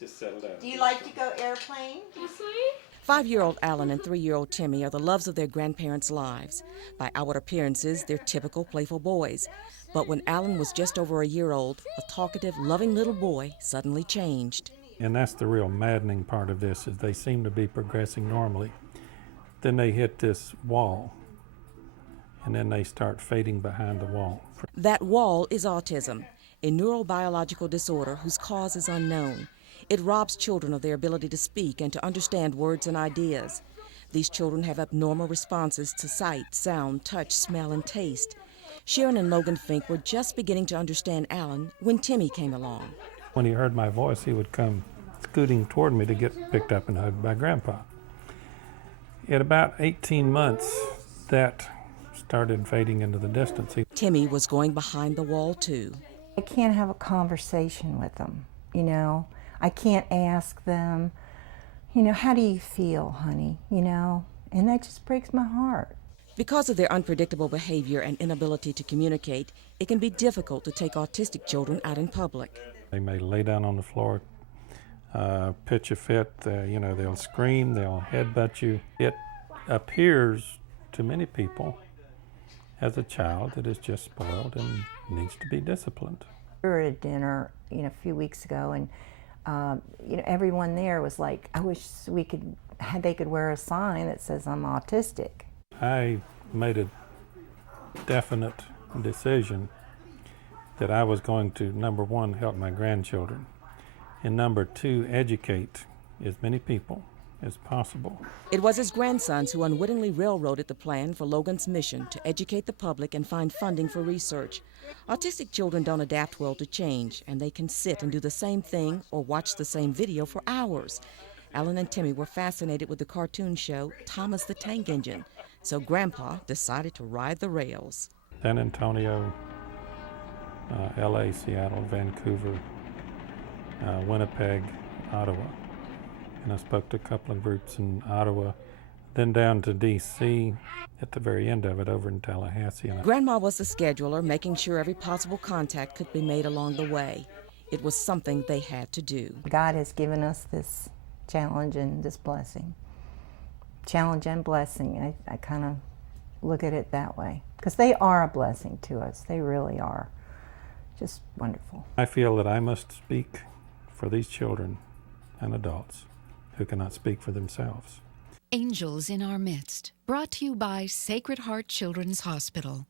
Just settle down. Do you like to go airplane? 5-year-old Alan and 3-year-old Timmy are the loves of their grandparents' lives. By outward appearances, they're typical playful boys. But when Alan was just over a year old, a talkative, loving little boy suddenly changed. And that's the real maddening part of this, is they seem to be progressing normally. Then they hit this wall, and then they start fading behind the wall. That wall is autism, a neurobiological disorder whose cause is unknown. It robs children of their ability to speak and to understand words and ideas. These children have abnormal responses to sight, sound, touch, smell, and taste. Sharon and Logan Fink were just beginning to understand Alan when Timmy came along. When he heard my voice, he would come scooting toward me to get picked up and hugged by Grandpa. At about 18 months, that started fading into the distance. Timmy was going behind the wall, too. I can't have a conversation with them, you know. I can't ask them, you know, how do you feel, honey, you know? And that just breaks my heart. Because of their unpredictable behavior and inability to communicate, it can be difficult to take autistic children out in public. They may lay down on the floor, pitch a fit, you know, they'll scream, they'll headbutt you. It appears to many people as a child that is just spoiled and needs to be disciplined. We were at a dinner, you know, a few weeks ago, and you know, everyone there was like, I wish they could wear a sign that says I'm autistic. I made a definite decision that I was going to, number one, help my grandchildren, and number two, educate as many people as possible. It was his grandsons who unwittingly railroaded the plan for Logan's mission to educate the public and find funding for research. Autistic children don't adapt well to change, and they can sit and do the same thing or watch the same video for hours. Alan and Timmy were fascinated with the cartoon show Thomas the Tank Engine, so Grandpa decided to ride the rails. San Antonio, LA, Seattle, Vancouver, Winnipeg, Ottawa. And I spoke to a couple of groups in Ottawa, then down to D.C., at the very end of it, over in Tallahassee. Grandma was the scheduler, making sure every possible contact could be made along the way. It was something they had to do. God has given us this challenge and this blessing. Challenge and blessing. I kind of look at it that way. Because they are a blessing to us. They really are. Just wonderful. I feel that I must speak for these children and adults who cannot speak for themselves. Angels in Our Midst, brought to you by Sacred Heart Children's Hospital.